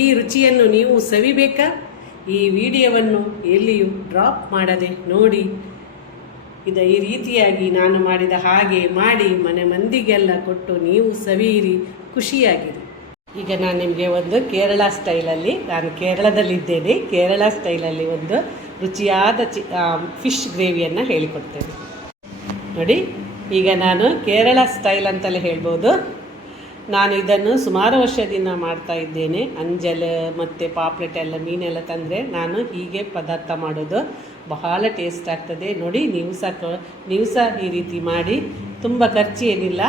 ಈ ರುಚಿಯನ್ನು ನೀವು ಸವಿಬೇಕಾ? ಈ ವಿಡಿಯೋವನ್ನು ಎಲ್ಲಿಯೂ ಡ್ರಾಪ್ ಮಾಡದೆ ನೋಡಿ. ಇದ ಈ ರೀತಿಯಾಗಿ ನಾನು ಮಾಡಿದ ಹಾಗೆ ಮಾಡಿ ಮನೆ ಮಂದಿಗೆಲ್ಲ ಕೊಟ್ಟು ನೀವು ಸವಿಯಿರಿ, ಖುಷಿಯಾಗಿರಿ. ಈಗ ನಾನು ನಿಮಗೆ ಒಂದು ಕೇರಳ ಸ್ಟೈಲಲ್ಲಿ, ನಾನು ಕೇರಳದಲ್ಲಿದ್ದೇನೆ. ಕೇರಳ ಸ್ಟೈಲಲ್ಲಿ ಒಂದು ರುಚಿಯಾದ ಚಿ ಫಿಶ್ ಗ್ರೇವಿಯನ್ನು ಹೇಳಿಕೊಡ್ತೇನೆ. ನೋಡಿ, ಈಗ ನಾನು ಕೇರಳ ಸ್ಟೈಲ್ ಅಂತಲೇ ಹೇಳ್ಬೋದು. ನಾನು ಇದನ್ನು ಸುಮಾರು ವರ್ಷದಿಂದ ಮಾಡ್ತಾ ಇದ್ದೇನೆ. ಅಂಜಲ್ ಮತ್ತು ಪಾಪ್ಲೆಟ್ ಎಲ್ಲ, ಮೀನೆಲ್ಲ ತಂದರೆ ನಾನು ಹೀಗೆ ಪದಾರ್ಥ ಮಾಡೋದು ಬಹಳ ಟೇಸ್ಟ್ ಆಗ್ತದೆ. ನೋಡಿ, ನೀವು ಸಹ ನೀವು ಸಹ ಈ ರೀತಿ ಮಾಡಿ. ತುಂಬ ಖರ್ಚು ಏನಿಲ್ಲ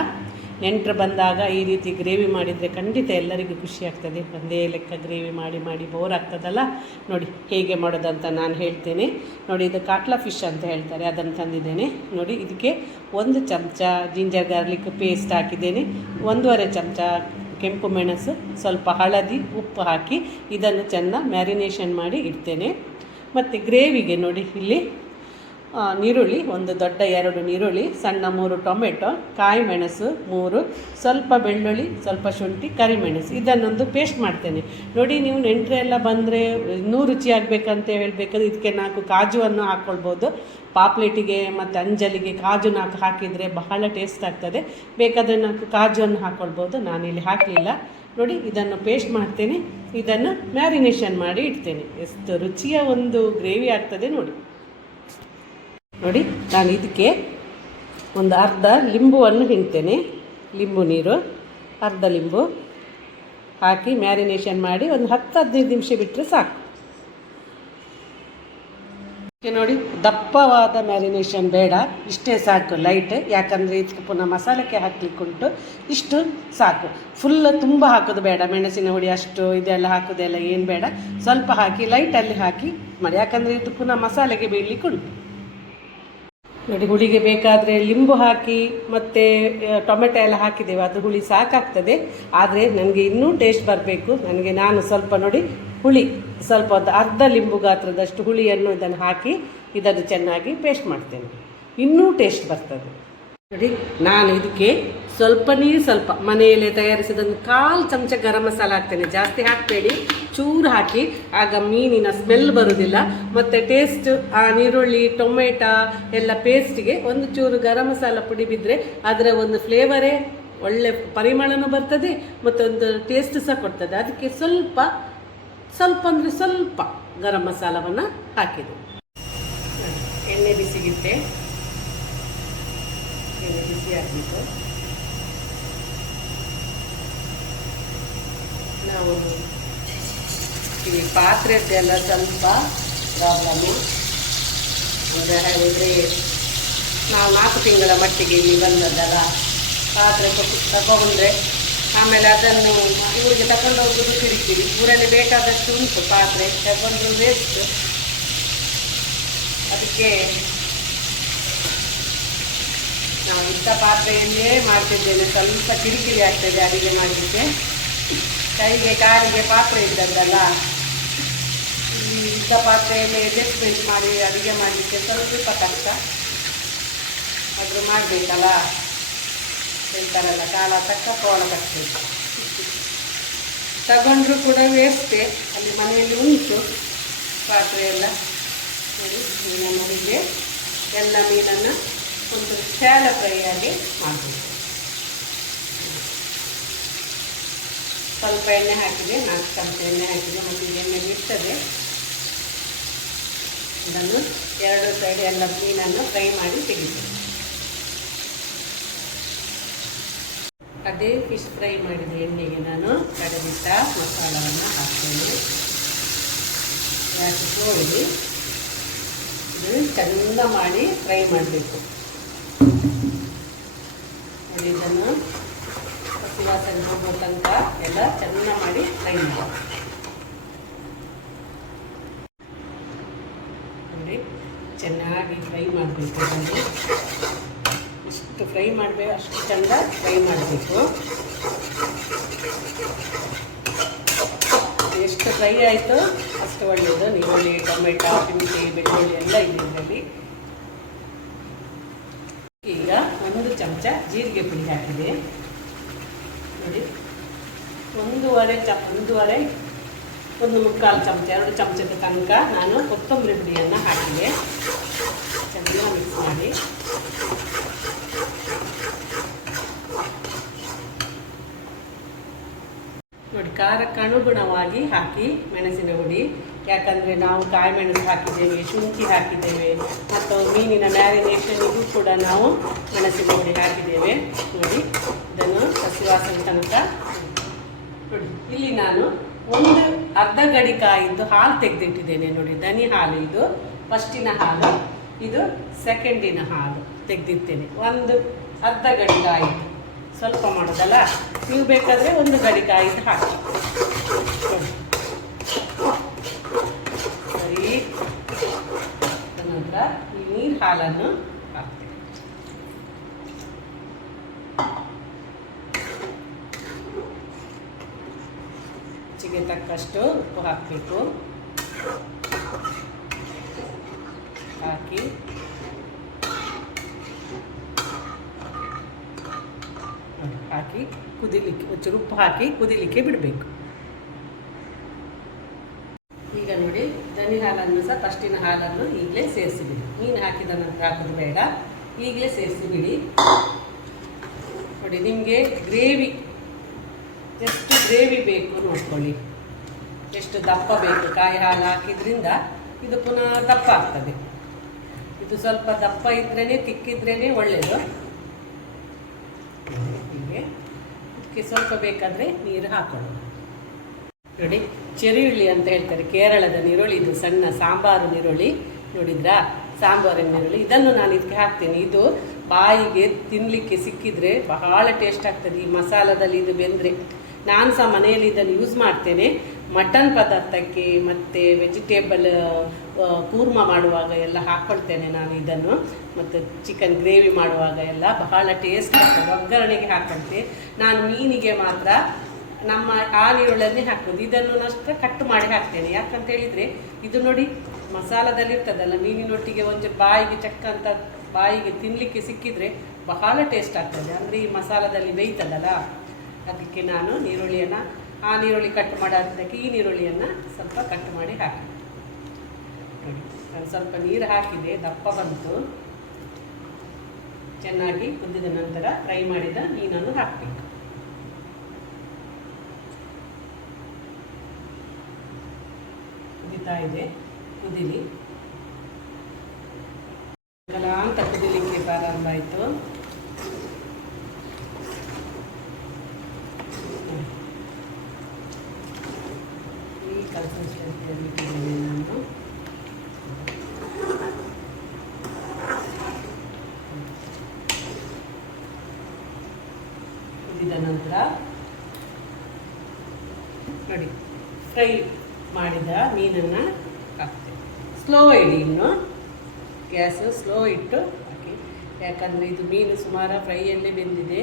ನೆಂಟರು ಬಂದಾಗ ಈ ರೀತಿ ಗ್ರೇವಿ ಮಾಡಿದರೆ ಖಂಡಿತ ಎಲ್ಲರಿಗೂ ಖುಷಿ ಆಗ್ತದೆ. ಒಂದೇ ಲೆಕ್ಕ ಗ್ರೇವಿ ಮಾಡಿ ಮಾಡಿ ಬೋರ್ ಆಗ್ತದಲ್ಲ? ನೋಡಿ, ಹೇಗೆ ಮಾಡೋದಂತ ನಾನು ಹೇಳ್ತೇನೆ. ನೋಡಿ, ಇದು ಕಾಟ್ಲಾ ಫಿಶ್ ಅಂತ ಹೇಳ್ತಾರೆ, ಅದನ್ನು ತಂದಿದ್ದೇನೆ. ನೋಡಿ, ಇದಕ್ಕೆ ಒಂದು ಚಮಚ ಜಿಂಜರ್ ಗಾರ್ಲಿಕ್ ಪೇಸ್ಟ್ ಹಾಕಿದ್ದೇನೆ. ಒಂದೂವರೆ ಚಮಚ ಕೆಂಪು ಮೆಣಸು, ಸ್ವಲ್ಪ ಹಳದಿ ಉಪ್ಪು ಹಾಕಿ ಇದನ್ನು ಚೆನ್ನಾಗಿ ಮ್ಯಾರಿನೇಷನ್ ಮಾಡಿ ಇಡ್ತೇನೆ. ಮತ್ತು ಗ್ರೇವಿಗೆ ನೋಡಿ, ಇಲ್ಲಿ ನೀರುಳ್ಳಿ ಒಂದು ದೊಡ್ಡ ಎರಡು ನೀರುಳ್ಳಿ ಸಣ್ಣ ಮೂರು ಟೊಮೆಟೊ, ಕಾಯಿ ಮೆಣಸು ಮೂರು, ಸ್ವಲ್ಪ ಬೆಳ್ಳುಳ್ಳಿ, ಸ್ವಲ್ಪ ಶುಂಠಿ ಕರಿಮೆಣಸು ಇದನ್ನೊಂದು ಪೇಸ್ಟ್ ಮಾಡ್ತೇನೆ. ನೋಡಿ, ನೀವು ನೆಂಟರೆಲ್ಲ ಬಂದರೆ ಇನ್ನೂ ರುಚಿಯಾಗಬೇಕಂತ ಹೇಳಬೇಕಾದ್ರೆ ಇದಕ್ಕೆ ನಾಲ್ಕು ಕಾಜುವನ್ನು ಹಾಕ್ಕೊಳ್ಬೋದು. ಪಾಪ್ಲೇಟಿಗೆ ಮತ್ತು ಅಂಜಲಿಗೆ ಕಾಜು ನಾಲ್ಕು ಹಾಕಿದರೆ ಬಹಳ ಟೇಸ್ಟ್ ಆಗ್ತದೆ. ಬೇಕಾದರೆ ನಾಲ್ಕು ಕಾಜುವನ್ನು ಹಾಕ್ಕೊಳ್ಬೋದು. ನಾನಿಲ್ಲಿ ಹಾಕಲಿಲ್ಲ. ನೋಡಿ, ಇದನ್ನು ಪೇಸ್ಟ್ ಮಾಡ್ತೇನೆ. ಇದನ್ನು ಮ್ಯಾರಿನೇಷನ್ ಮಾಡಿ ಇಡ್ತೇನೆ. ಎಷ್ಟು ರುಚಿಯ ಒಂದು ಗ್ರೇವಿ ಆಗ್ತದೆ ನೋಡಿ. ನೋಡಿ, ನಾನು ಇದಕ್ಕೆ ಒಂದು ಅರ್ಧ ಲಿಂಬುವನ್ನು ಹಿಂಡ್ತೇನೆ. ಲಿಂಬು ನೀರು, ಅರ್ಧ ಲಿಂಬು ಹಾಕಿ ಮ್ಯಾರಿನೇಷನ್ ಮಾಡಿ ಒಂದು ಹತ್ತು ಹದಿನೈದು ನಿಮಿಷ ಬಿಟ್ಟರೆ ಸಾಕು. ನೋಡಿ, ದಪ್ಪವಾದ ಮ್ಯಾರಿನೇಷನ್ ಬೇಡ, ಇಷ್ಟೇ ಸಾಕು ಲೈಟ್. ಯಾಕಂದರೆ ಇದಕ್ಕೆ ಪುನಃ ಮಸಾಲಕ್ಕೆ ಹಾಕ್ಲಿಕ್ಕುಂಟು, ಇಷ್ಟು ಸಾಕು. ಫುಲ್ ತುಂಬ ಹಾಕೋದು ಬೇಡ, ಮೆಣಸಿನ ಹುಡಿ ಅಷ್ಟು, ಇದೆಲ್ಲ ಹಾಕೋದೆಲ್ಲ ಏನು ಬೇಡ. ಸ್ವಲ್ಪ ಹಾಕಿ ಲೈಟಲ್ಲಿ ಹಾಕಿ ಮಾಡಿ. ಯಾಕಂದರೆ ಇದು ಪುನಃ ಮಸಾಲೆಗೆ ಬೀಳಲಿಕ್ಕೆ ಉಂಟು ನೋಡಿ, ಹುಳಿಗೆ ಬೇಕಾದರೆ ಲಿಂಬು ಹಾಕಿ ಮತ್ತು ಟೊಮೆಟೊ ಎಲ್ಲ ಹಾಕಿದ್ದೇವೆ. ಅದು ಹುಳಿ ಸಾಕಾಗ್ತದೆ. ಆದರೆ ನನಗೆ ಇನ್ನೂ ಟೇಸ್ಟ್ ಬರಬೇಕು. ನನಗೆ ನಾನು ಸ್ವಲ್ಪ ನೋಡಿ, ಹುಳಿ, ಸ್ವಲ್ಪ ಒಂದು ಅರ್ಧ ಲಿಂಬು ಗಾತ್ರದಷ್ಟು ಹುಳಿಯನ್ನು ಇದನ್ನು ಹಾಕಿ ಇದನ್ನು ಚೆನ್ನಾಗಿ ಪೇಸ್ಟ್ ಮಾಡ್ತೇನೆ. ಇನ್ನೂ ಟೇಸ್ಟ್ ಬರ್ತದೆ. ನೋಡಿ, ನಾನು ಇದಕ್ಕೆ ಸ್ವಲ್ಪ ನೀರು ಸ್ವಲ್ಪ ಮನೆಯಲ್ಲೇ ತಯಾರಿಸಿದ ಒಂದು ಕಾಲು ಚಮಚ ಗರಂ ಮಸಾಲ ಹಾಕ್ತೇನೆ. ಜಾಸ್ತಿ ಹಾಕಬೇಡಿ. ಚೂರು ಹಾಕಿ. ಆಗ ಮೀನಿನ ಸ್ಮೆಲ್ ಬರುವುದಿಲ್ಲ ಮತ್ತು ಟೇಸ್ಟ್ ಆ ನೀರುಳ್ಳಿ ಟೊಮೆಟೊ ಎಲ್ಲ ಪೇಸ್ಟಿಗೆ ಒಂದು ಚೂರು ಗರಂ ಮಸಾಲ ಪುಡಿ ಬಿದ್ದರೆ ಅದರ ಒಂದು ಫ್ಲೇವರೇ ಒಳ್ಳೆ ಪರಿಮಳನೂ ಬರ್ತದೆ ಮತ್ತೊಂದು ಟೇಸ್ಟ್ ಸಹ ಕೊಡ್ತದೆ. ಅದಕ್ಕೆ ಸ್ವಲ್ಪ ಸ್ವಲ್ಪ ಅಂದರೆ ಸ್ವಲ್ಪ ಗರಂ ಮಸಾಲವನ್ನು ಹಾಕಿದೆ ಎಣ್ಣೆ ಬಿಸಿಗಿತ್ತೆ ಎಣ್ಣೆ ಬಿಸಿ ಹಾಕಬೇಕು ನಾವು ಈ ಪಾತ್ರೆದ್ದೆಲ್ಲ ಸ್ವಲ್ಪ ಪ್ರಾಬ್ಲಮ್ಮು ಈಗ ಹೇಳಿದರೆ ನಾವು ನಾಲ್ಕು ತಿಂಗಳ ಮಟ್ಟಿಗೆ ಇಲ್ಲಿ ಬಂದದ್ದಲ್ಲ. ಪಾತ್ರೆ ತಗೊಂಡ್ರೆ ಆಮೇಲೆ ಅದನ್ನು ಊರಿಗೆ ತಗೊಂಡು ಹೋಗೋದು ಕಿರಿಕಿರಿ ಊರಲ್ಲಿ ಬೇಕಾದಷ್ಟು ಉಂಟು ಪಾತ್ರೆ, ತಗೊಂಡು ವೇಸ್ಟ್ ಅದಕ್ಕೆ ನಾವು ಇಂಥ ಪಾತ್ರೆಯಲ್ಲೇ ಮಾಡ್ತಿದ್ದೇನೆ ಸ್ವಲ್ಪ ಕಿರಿಕಿರಿ ಆಗ್ತದೆ ಅಡುಗೆ ಮಾಡಲಿಕ್ಕೆ. ಕೈಗೆ ಕಾರಿಗೆ ಪಾತ್ರೆ ಇದ್ದದ್ದಲ್ಲ ಈ ಇದ್ದ ಪಾತ್ರೆಯಲ್ಲಿ ಅಡ್ಜಸ್ಟ್ಮೆಂಟ್ ಮಾಡಿ ಅಡುಗೆ ಮಾಡಲಿಕ್ಕೆ ಸ್ವಲ್ಪ ಕಷ್ಟ. ಆದರೂ ಮಾಡಬೇಕಲ್ಲ? ಹೇಳ್ತಾರಲ್ಲ, ಕಾಲ ತಕ್ಕ ಕೋಣ ಕಟ್ಟಬೇಕು ತಗೊಂಡ್ರು ಕೂಡ ವೇಸ್ಟೇ ಅಲ್ಲಿ ಮನೆಯಲ್ಲಿ ಉಂಟು ಪಾತ್ರೆ ಎಲ್ಲ. ನೋಡಿ ಮೀನನ್ನು ಹೀಗೆ ಎಲ್ಲ ಮೀನನ್ನು ಒಂದು ಶಾಲ ಫ್ರೈಯಾಗಿ ಮಾಡಬೇಕು. ಸ್ವಲ್ಪ ಎಣ್ಣೆ ಹಾಕಿದೆ, ನಾಲ್ಕು ಚಮಚ ಎಣ್ಣೆ ಹಾಕಿದೆ, ಮತ್ತು ಎಣ್ಣೆ ಬಿಡ್ತದೆ ಅದನ್ನು ಎರಡು ಸೈಡ್ ಎಲ್ಲ ಮೀನನ್ನು ಫ್ರೈ ಮಾಡಿ ತೆಗಿತೇವೆ. ಅದೇ ಫಿಶ್ ಫ್ರೈ ಮಾಡಿದ ಎಣ್ಣೆಗೆ ನಾನು ಕಡದಿಟ್ಟ ಮಸಾಲವನ್ನು ಹಾಕ್ತೇನೆ. ಯಾಕೆ ಇದು ಚೆಂದ ಮಾಡಿ ಫ್ರೈ ಮಾಡಬೇಕು. ಇದನ್ನು ಹಸಿ ವಾಸನೆ ಹೋಗೋ ತನಕ ಎಲ್ಲ ಚೆನ್ನಾಗಿ ಮಾಡಿ ಫ್ರೈ ಮಾಡಿ ನೋಡಿ, ಚೆನ್ನಾಗಿ ಫ್ರೈ ಮಾಡಬೇಕು ಅಂದರೆ ಇಷ್ಟು ಫ್ರೈ ಮಾಡಬೇಕು, ಅಷ್ಟು ಚೆಂದ ಫ್ರೈ ಮಾಡಬೇಕು. ಎಷ್ಟು ಫ್ರೈ ಆಯಿತು ಅಷ್ಟು ಒಳ್ಳೆಯದು ನೀರುಳ್ಳಿ ಟೊಮೆಟೊ ಶುಂಠಿ ಬೆಳ್ಳುಳ್ಳಿ ಎಲ್ಲ ಇದೆ ಇದರಲ್ಲಿ. ಈಗ ಒಂದು ಚಮಚ ಜೀರಿಗೆ ಪುಡಿ ಹಾಕಿದೆ. ನೋಡಿ ಒಂದೂವರೆ ಚ ಒಂದೂವರೆ ಒಂದು ಮುಕ್ಕಾಲು ಚಮಚ, ಎರಡು ಚಮಚದ ತನಕ ನಾನು ಕೊತ್ತಂಬರಿ ಪುಡಿಯನ್ನು ಹಾಕಿದೆ. ಚೆನ್ನಾಗಿ ಮಿಕ್ಸ್ ಮಾಡಿ. ನೋಡಿ ಖಾರಕ್ಕೆ ಅನುಗುಣವಾಗಿ ಹಾಕಿ ಮೆಣಸಿನ ಹುಡಿ ಯಾಕಂದರೆ ನಾವು ಕಾಯಿ ಮೆಣಸು ಹಾಕಿದ್ದೇವೆ, ಶುಂಠಿ ಹಾಕಿದ್ದೇವೆ, ಮತ್ತು ಮೀನಿನ ಮ್ಯಾರಿನೇಷನಿಗೂ ಕೂಡ ನಾವು ಮೆಣಸಿನ ಹುಡಿ ಹಾಕಿದ್ದೇವೆ. ನೋಡಿ. ಹಸಿವಾಸನೆ ತನಕ ನೋಡಿ, ಇಲ್ಲಿ ನಾನು ಒಂದು ಅರ್ಧ ಗಡಿ ಕಾಯಿದ್ದು ಹಾಲು ತೆಗೆದಿಟ್ಟಿದ್ದೇನೆ ನೋಡಿ, ದನಿ ಹಾಲು ಇದು, ಫಸ್ಟಿನ ಹಾಲು, ಇದು ಸೆಕೆಂಡಿನ ಹಾಲು ತೆಗೆದಿರ್ತೇನೆ ಒಂದು ಅರ್ಧ ಗಡಿ ಕಾಯಿದ್ದು. ಸ್ವಲ್ಪ ಮಾಡೋದಲ್ಲ? ನೀವು ಬೇಕಾದರೆ ಒಂದು ಗಡಿ ಕಾಯಿದ್ದು ಹಾಕಿ. ಸರಿ. ನಂತರ ಈ ನೀರು ಹಾಲನ್ನು ಹಾಕ್ತೇನೆ ತಕ್ಕಷ್ಟು ಉಪ್ಪು ಹಾಕಬೇಕು. ಹಾಕಿ. ಹಾಕಿ ಕುದಿಲಿಕ್ಕೆ ಒಂಚೂರು ಉಪ್ಪು ಹಾಕಿ ಕುದಿಲಿಕ್ಕೆ ಬಿಡಬೇಕು. ಈಗ ನೋಡಿ ದನಿ ಹಾಲನ್ನು ಸಹ ಫಸ್ಟಿನ ಹಾಲನ್ನು ಈಗಲೇ ಸೇರಿಸಿಬಿಡಿ. ಮೀನು ಹಾಕಿದ ನಂತರ ಹಾಕೋದು ಬೇಡ. ಈಗಲೇ ಸೇರಿಸಿಬಿಡಿ. ನೋಡಿ, ನಿಮಗೆ ಗ್ರೇವಿ, ಎಷ್ಟು ಗ್ರೇವಿ ಬೇಕು ನೋಡ್ಕೊಳ್ಳಿ. ಎಷ್ಟು ದಪ್ಪ ಬೇಕು, ಕಾಯಿ ಹಾಲು ಹಾಕಿದ್ರಿಂದ ಇದು ಪುನಃ ದಪ್ಪ ಆಗ್ತದೆ. ಇದು ಸ್ವಲ್ಪ ದಪ್ಪ ಇದ್ರೇ ತಿಕ್ಕಿದ್ರೇ ಒಳ್ಳೆಯದು ಹೀಗೆ ಇದಕ್ಕೆ ಸ್ವಲ್ಪ ಬೇಕಾದರೆ ನೀರು ಹಾಕೋಣ ನೋಡಿ ಚೆರುಳ್ಳಿ ಅಂತ ಹೇಳ್ತಾರೆ, ಕೇರಳದ ನಿರುಳಿ ಇದು ಸಣ್ಣ ಸಾಂಬಾರು ನಿರುಳಿ ನೋಡಿದ್ರಾ? ಸಾಂಬಾರಿನ ನಿರುಳಿ ಇದನ್ನು ನಾನು ಇದಕ್ಕೆ ಹಾಕ್ತೀನಿ. ಇದು ಬಾಯಿಗೆ ತಿನ್ನಲಿಕ್ಕೆ ಸಿಕ್ಕಿದ್ರೆ ಬಹಳ ಟೇಸ್ಟ್ ಆಗ್ತದೆ. ಈ ಮಸಾಲದಲ್ಲಿ ಇದು ಬೆಂದರೆ. ನಾನು ಸಹ ಮನೆಯಲ್ಲಿ ಇದನ್ನು ಯೂಸ್ ಮಾಡ್ತೇನೆ. ಮಟನ್ ಪದಾರ್ಥಕ್ಕೆ ಮತ್ತು ವೆಜಿಟೇಬಲ್ ಕೂರ್ಮ ಮಾಡುವಾಗ ಎಲ್ಲ ಹಾಕ್ಕೊಳ್ತೇನೆ ನಾನು ಇದನ್ನು. ಮತ್ತು ಚಿಕನ್ ಗ್ರೇವಿ ಮಾಡುವಾಗ ಎಲ್ಲ ಬಹಳ ಟೇಸ್ಟ್ ಆಗ್ತದೆ. ಒಗ್ಗರಣೆಗೆ ಹಾಕೊಳ್ತೆ. ನಾನು ಮೀನಿಗೆ ಮಾತ್ರ ನಮ್ಮ ಆ ಹಾಕೋದು. ಇದನ್ನು ಅಷ್ಟೇ ಕಟ್ ಮಾಡಿ ಹಾಕ್ತೇನೆ. ಯಾಕಂತ ಹೇಳಿದರೆ ಇದು ನೋಡಿ ಮಸಾಲದಲ್ಲಿ ಇರ್ತದಲ್ಲ ಮೀನಿನೊಟ್ಟಿಗೆ ಒಂದು ಬಾಯಿಗೆ ಚಕ್ಕ ಅಂತ ಬಾಯಿಗೆ ತಿನ್ನಲಿಕ್ಕೆ ಸಿಕ್ಕಿದರೆ ಬಹಳ ಟೇಸ್ಟ್ ಆಗ್ತದೆ. ಅಂದರೆ ಈ ಮಸಾಲದಲ್ಲಿ ಬೇಯ್ತದಲ್ಲ? ಅದಕ್ಕೆ ನಾನು ನೀರುಳ್ಳಿಯನ್ನು, ಆ ನೀರುಳ್ಳಿ ಕಟ್ ಮಾಡೋದಕ್ಕೆ ಈ ನೀರುಳ್ಳಿಯನ್ನು ಸ್ವಲ್ಪ ಕಟ್ ಮಾಡಿ ಹಾಕಿ. ನಾನು ಸ್ವಲ್ಪ ನೀರು ಹಾಕಿದೆ, ದಪ್ಪ ಬಂತು. ಚೆನ್ನಾಗಿ ಕುದ್ದಿದ ನಂತರ ಫ್ರೈ ಮಾಡಿದ ಮೀನನ್ನು ಹಾಕಬೇಕು. ಕುದಿತಾ ಇದೆ, ಕುದಿಲಿ. ಅಂತ ಕುದಿಲಿಕ್ಕೆ ಪ್ರಾರಂಭ ಆಯಿತು ಈ ಕುದಿದ ನಂತರ ನೋಡಿ, ಫ್ರೈ ಮಾಡಿದ ಮೀನನ್ನು ಹಾಕ್ತೇವೆ ಸ್ಲೋ ಇಡಿ ಇನ್ನು. ಗ್ಯಾಸು ಸ್ಲೋ ಇಟ್ಟು ಹಾಕಿ. ಯಾಕಂದರೆ ಇದು ಮೀನು ಸುಮಾರು ಫ್ರೈಯಲ್ಲೇ ಬೆಂದಿದೆ.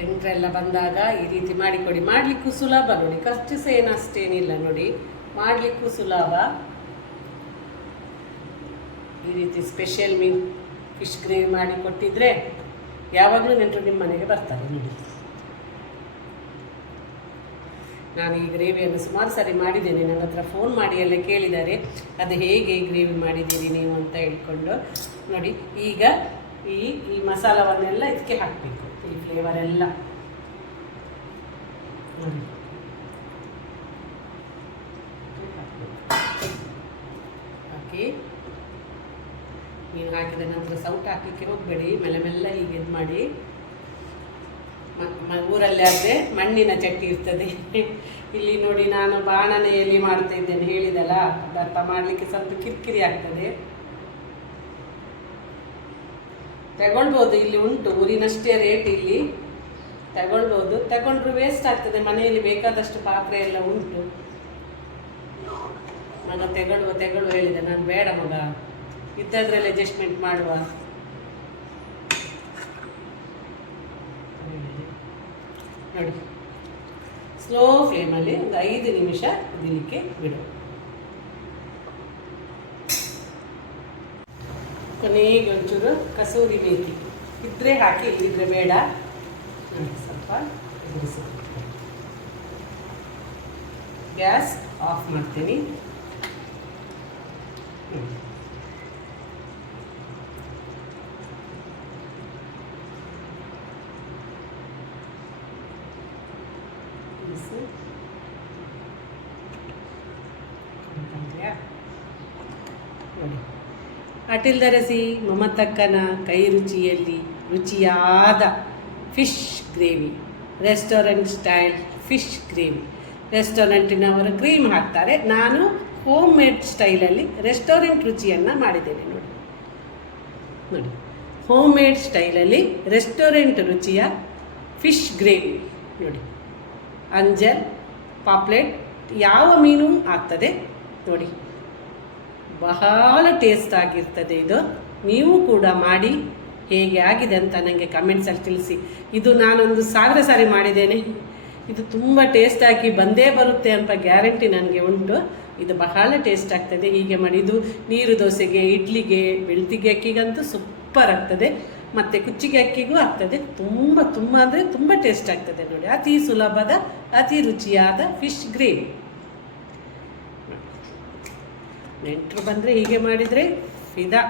ಟೆಂಟ್ರೆಲ್ಲ ಬಂದಾಗ ಈ ರೀತಿ ಮಾಡಿಕೊಡಿ. ಮಾಡಲಿಕ್ಕೂ ಸುಲಭ ನೋಡಿ. ಖರ್ಚು ಸಹ ಏನು ಅಷ್ಟೇನಿಲ್ಲ ನೋಡಿ. ಮಾಡಲಿಕ್ಕೂ ಸುಲಭ. ಈ ರೀತಿ ಸ್ಪೆಷಲ್ ಮೀನ್ ಫಿಶ್ ಗ್ರೇವಿ ಮಾಡಿ ಕೊಟ್ಟಿದ್ರೆ ಯಾವಾಗಲೂ ನೆಂಟರು ನಿಮ್ಮ ಮನೆಗೆ ಬರ್ತಾರೆ ನೋಡಿ. ನಾನು ಈ ಗ್ರೇವಿಯನ್ನು ಸುಮಾರು ಸಾರಿ ಮಾಡಿದ್ದೇನೆ. ನನ್ನ ಹತ್ರ ಫೋನ್ ಮಾಡಿ ಎಲ್ಲ ಕೇಳಿದ್ದಾರೆ. ಅದು ಹೇಗೆ ಗ್ರೇವಿ ಮಾಡಿದ್ದೀರಿ ನೀವು ಅಂತ ಹೇಳ್ಕೊಂಡು ನೋಡಿ. ಈಗ ಈ ಈ ಮಸಾಲವನ್ನೆಲ್ಲ ಇದಕ್ಕೆ ಹಾಕಬೇಕು. ಈ ಫ್ಲೇವರ್ ಎಲ್ಲ. ಹಾಕಿ. ಮೀನು ಹಾಕಿದ ನಂತರ ಸೌಟ್ ಹಾಕಲಿಕ್ಕೆ ಹೋಗಬೇಡಿ. ಮೆಲ್ಲ ಮೆಲ್ಲ ಹೀಗೆ ಇದು ಮಾಡಿ. ಊರಲ್ಲಿ ಆದರೆ ಮಣ್ಣಿನ ಚಟ್ಟಿ ಇರ್ತದೆ. ಇಲ್ಲಿ ನೋಡಿ ನಾನು ಬಾಣನೆಯಲ್ಲಿ ಮಾಡ್ತಾ ಇದ್ದೇನೆ. ಹೇಳಿದಲ್ಲ, ಪದಾರ್ಥ ಮಾಡಲಿಕ್ಕೆ ಸ್ವಲ್ಪ ಕಿರಿಕಿರಿ ಆಗ್ತದೆ. ತಗೊಳ್ಬೋದು, ಇಲ್ಲಿ ಉಂಟು, ಊರಿನಷ್ಟೇ ರೇಟ್ ಇಲ್ಲಿ. ತಗೊಳ್ಬೋದು, ತಗೊಂಡ್ರು ವೇಸ್ಟ್ ಆಗ್ತದೆ, ಮನೆಯಲ್ಲಿ ಬೇಕಾದಷ್ಟು ಪಾತ್ರೆ ಎಲ್ಲ ಉಂಟು. ಮಗ ತೆಗೊಳ್ಳುವ ತೆಗೊಳ್ಳುವ ಹೇಳಿದೆ, ನಾನು ಬೇಡ ಮಗ. ಇದ್ದದ್ರಲ್ಲಿ ಅಡ್ಜಸ್ಟ್ಮೆಂಟ್ ಮಾಡುವ. ನೋಡಿ. ಸ್ಲೋ ಫ್ಲೇಮಲ್ಲಿ ಒಂದು ಐದು ನಿಮಿಷ ಕುದಿಲಿಕ್ಕೆ ಬಿಡು. ಕೊನೆಗೆ ಒಂಚೂರು ಕಸೂರಿ ಮೇಥಿ ಇದ್ರೆ ಹಾಕಿ ಇಲ್ಲಿದ್ರೆ ಬೇಡ. ಸ್ವಲ್ಪ ಗ್ಯಾಸ್ ಆಫ್ ಮಾಡ್ತೀನಿ? ನೋಡಿ. ಅಟಿಲ್ ದರಸಿ ಮಮತಕ್ಕನ ಕೈ ರುಚಿಯಲ್ಲಿ ರುಚಿಯಾದ fish gravy, restaurant style fish gravy. ರೆಸ್ಟೋರೆಂಟಿನವರು cream ಹಾಕ್ತಾರೆ. ನಾನು ಹೋಮ್ ಮೇಡ್ ಸ್ಟೈಲಲ್ಲಿ ರೆಸ್ಟೋರೆಂಟ್ ರುಚಿಯನ್ನು ಮಾಡಿದ್ದೇನೆ ನೋಡಿ. ನೋಡಿ. ಹೋಮ್ ಮೇಡ್ ಸ್ಟೈಲಲ್ಲಿ ರೆಸ್ಟೋರೆಂಟ್ ರುಚಿಯ ಫಿಶ್ ಗ್ರೇವಿ ನೋಡಿ. ಅಂಜಲ್, ಪಾಪ್ಲೆಟ್, ಯಾವ ಮೀನು ಆಗ್ತದೆ ನೋಡಿ. ಬಹಳ ಟೇಸ್ಟ್ ಆಗಿರ್ತದೆ ಇದು. ನೀವು ಕೂಡ ಮಾಡಿ ಹೇಗೆ ಆಗಿದೆ ಅಂತ ನನಗೆ ಕಮೆಂಟ್ಸಲ್ಲಿ ತಿಳಿಸಿ. ಇದು ನಾನೊಂದು ಸಾವಿರ ಸಾರಿ ಮಾಡಿದ್ದೇನೆ. ಇದು ತುಂಬ ಟೇಸ್ಟ್ ಆಗಿ ಬಂದೇ ಬರುತ್ತೆ ಅಂತ ಗ್ಯಾರಂಟಿ ನನಗೆ ಉಂಟು. ಇದು ಬಹಳ ಟೇಸ್ಟ್ ಆಗ್ತದೆ. ಹೀಗೆ ಮಾಡಿ ಇದು ನೀರು ದೋಸೆಗೆ, ಇಡ್ಲಿಗೆ, ಬೆಳ್ತಿಗೆ ಅಕ್ಕಿಗಂತೂ ಸೂಪರ್ ಆಗ್ತದೆ. ಮತ್ತು ಕುಚ್ಚಿಗೆ ಅಕ್ಕಿಗೂ ಆಗ್ತದೆ. ತುಂಬ ತುಂಬ ಅಂದರೆ ತುಂಬ ಟೇಸ್ಟ್ ಆಗ್ತದೆ ನೋಡಿ. ಅತಿ ಸುಲಭದ, ಅತಿ ರುಚಿಯಾದ ಫಿಶ್ ಗ್ರೇವಿ ನೆಂಟರು ಬಂದರೆ ಹೀಗೆ ಮಾಡಿದರೆ ಫಿದಾ